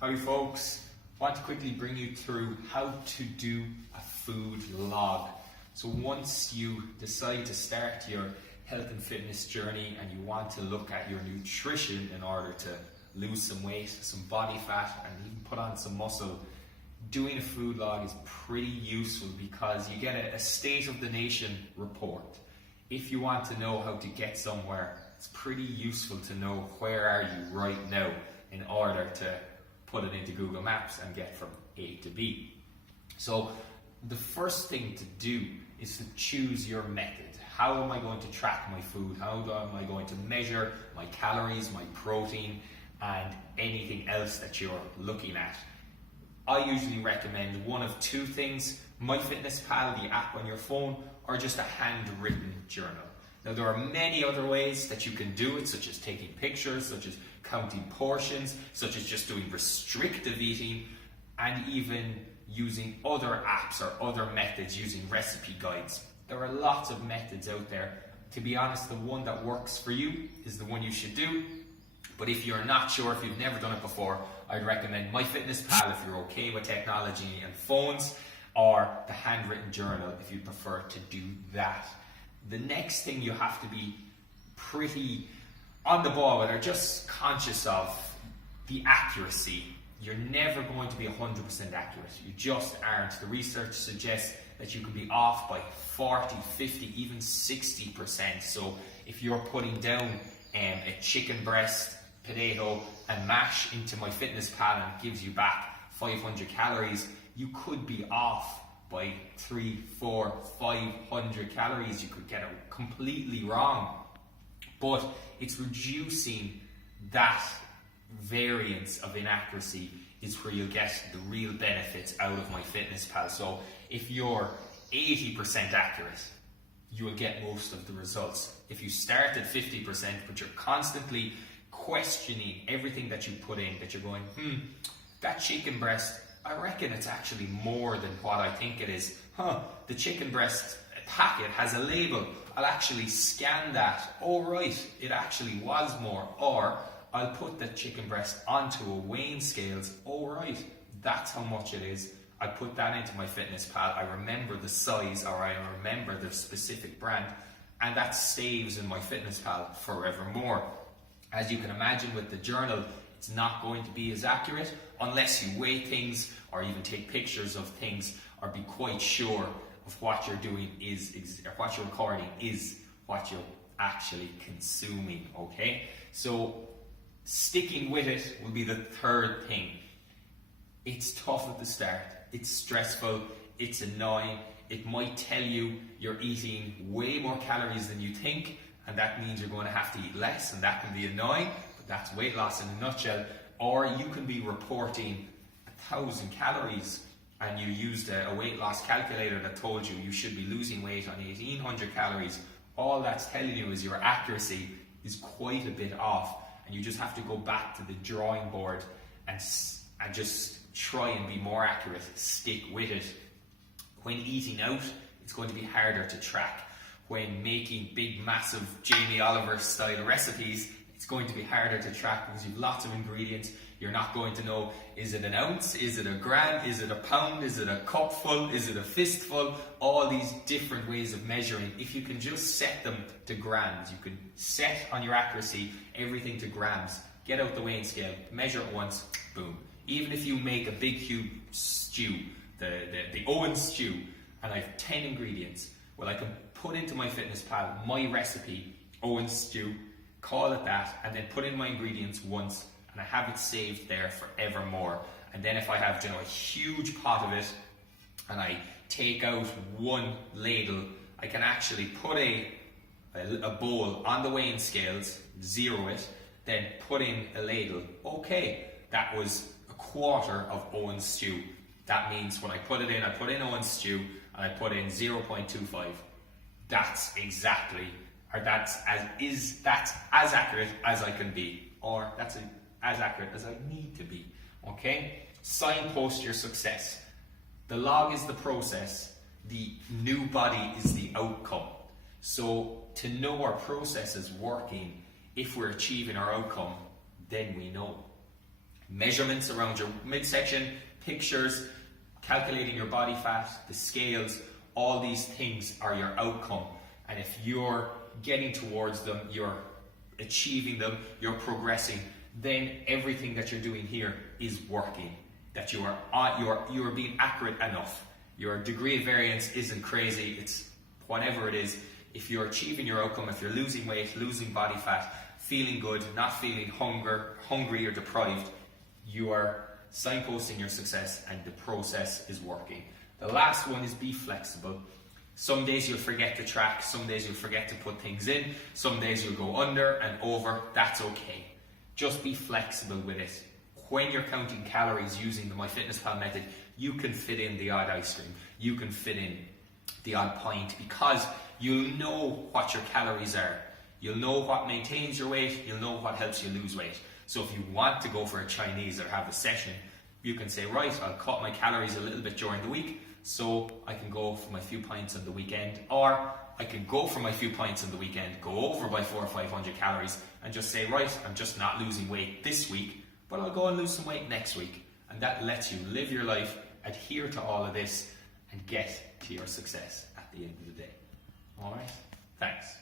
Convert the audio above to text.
Howdy folks, I want to quickly bring you through how to do a food log. So once you decide to start your health and fitness journey and you want to look at your nutrition in order to lose some weight, some body fat and even put on some muscle, doing a food log is pretty useful because you get a state of the nation report. If you want to know how to get somewhere, it's pretty useful to know where are you right now in order to put it into Google Maps and get from A to B. So the first thing to do is to choose your method. How am I going to track my food? How am I going to measure my calories, my protein, and anything else that you're looking at? I usually recommend one of two things: MyFitnessPal, the app on your phone, or just a handwritten journal. Now there are many other ways that you can do it, such as taking pictures, such as counting portions, such as just doing restrictive eating, and even using other apps or other methods using recipe guides. There are lots of methods out there. To be honest, the one that works for you is the one you should do. But if you're not sure, if you've never done it before, I'd recommend MyFitnessPal if you're okay with technology and phones, or the handwritten journal if you prefer to do that. The next thing you have to be pretty on the ball with, or just conscious of, the accuracy. You're never going to be 100% accurate. You just aren't. The research suggests that you can be off by 40, 50, even 60%. So if you're putting down a chicken breast, potato and mash into MyFitnessPal and it gives you back 500 calories, you could be off by 3, 4, 500 calories. You could get it completely wrong. But it's reducing that variance of inaccuracy is where you'll get the real benefits out of MyFitnessPal. So if you're 80% accurate, you will get most of the results. If you start at 50%, but you're constantly questioning everything that you put in, that you're going, that chicken breast, I reckon it's actually more than what I think it is. The chicken breast packet has a label. I'll actually scan that. Oh right, it actually was more. Or I'll put the chicken breast onto a weighing scales. Oh right, that's how much it is. I put that into MyFitnessPal. I remember the size, or I remember the specific brand, and that stays in MyFitnessPal forevermore. As you can imagine with the journal, it's not going to be as accurate unless you weigh things or even take pictures of things or be quite sure of what you're doing or what you're recording is what you're actually consuming, okay? So sticking with it will be the third thing. It's tough at the start, it's stressful, it's annoying, it might tell you you're eating way more calories than you think, and that means you're going to have to eat less, and that can be annoying, but that's weight loss in a nutshell. Or you can be reporting 1,000 calories and you used a weight loss calculator that told you should be losing weight on 1,800 calories. All that's telling you is your accuracy is quite a bit off, and you just have to go back to the drawing board and just try and be more accurate. Stick with it. When eating out, it's going to be harder to track. When making big, massive Jamie Oliver style recipes, it's going to be harder to track because you've lots of ingredients. You're not going to know, is it an ounce, is it a gram, is it a pound, is it a cupful, is it a fistful? All these different ways of measuring. If you can just set them to grams, you can set on your accuracy everything to grams. Get out the weighing scale, measure it once, boom. Even if you make a big huge stew, the Owen stew, and I have 10 ingredients, well, I can put into MyFitnessPal my recipe, Owen stew, call it that, and then put in my ingredients once, and I have it saved there forevermore. And then if I have, a huge pot of it, and I take out one ladle, I can actually put a bowl on the weighing scales, zero it, then put in a ladle. Okay, that was a quarter of Owen stew. That means when I put it in, I put in Owen stew, and I put in 0.25. That's exactly, or that's as accurate as I can be, or that's as accurate as I need to be, okay? Signpost your success. The log is the process, the new body is the outcome. So to know our process is working, if we're achieving our outcome, then we know. measurements around your midsection, pictures, calculating your body fat, the scales, all these things are your outcome. And if you're getting towards them, you're achieving them, you're progressing, then everything that you're doing here is working. That you are being accurate enough. Your degree of variance isn't crazy, it's whatever it is. If you're achieving your outcome, if you're losing weight, losing body fat, feeling good, not feeling hungry or deprived, you are signposting your success and the process is working. The last one is be flexible. Some days you'll forget to track, some days you'll forget to put things in, some days you'll go under and over, that's okay. Just be flexible with it. When you're counting calories using the MyFitnessPal method, you can fit in the odd ice cream, you can fit in the odd pint, because you'll know what your calories are. You'll know what maintains your weight, you'll know what helps you lose weight. So if you want to go for a Chinese or have a session, you can say, right, I'll cut my calories a little bit during the week so I can go for my few pints on the weekend, or I can go for my few pints on the weekend, go over by 400 or 500 calories and just say, right, I'm just not losing weight this week, but I'll go and lose some weight next week. And that lets you live your life, adhere to all of this, and get to your success at the end of the day. Alright? Thanks.